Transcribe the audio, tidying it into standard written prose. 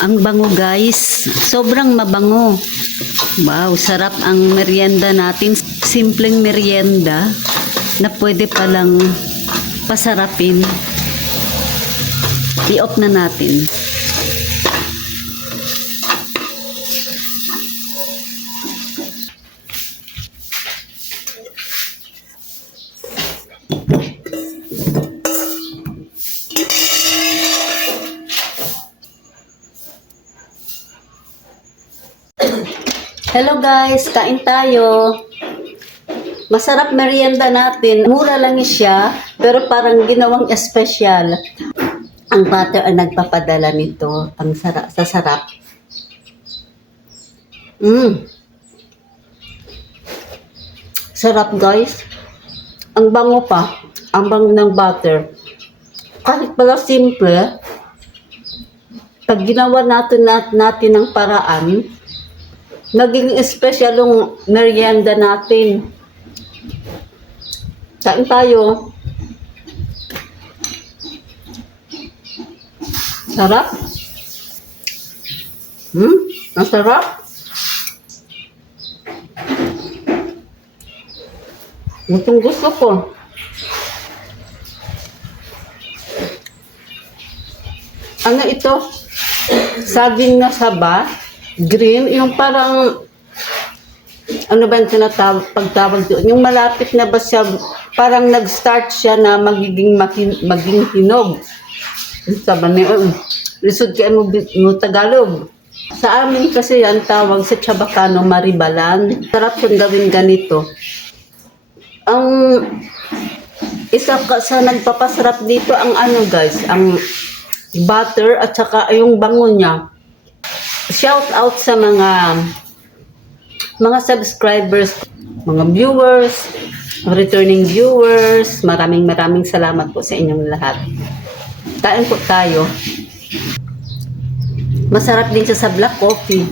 Ang bango guys, sobrang mabango. Wow, sarap ang merienda natin. Simpleng merienda na pwede palang pasarapin. I-off na natin. Hello guys, kain tayo. Masarap merienda natin. Mura lang siya, pero parang ginawang espesyal. Ang butter ang nagpapadala nito. Ang sarap, sa sarap. Sarap guys. Ang bango pa. Ang bango ng butter. Kahit pala simple, pag ginawa natin ng paraan, naging espesyal yung merienda natin. Kain tayo. Sarap. Ang sarap. Gustong gusto ko. Ano ito? Saging na saba. Green, yung parang ano ba yung pagtawag doon? Yung malapit na ba siya, parang nag-start siya na maging hinog. Sabi niya, lisod kayo mo Tagalog. Sa amin kasi yan tawag sa Chabacano maribalan. Sarap yung gawin ganito. Ang isa sa nagpapasarap dito ang ano guys, ang butter at saka yung bango niya. Shout out sa mga subscribers, mga viewers, returning viewers. Maraming salamat po sa inyong lahat. Kain po tayo. Masarap din siya sa black coffee.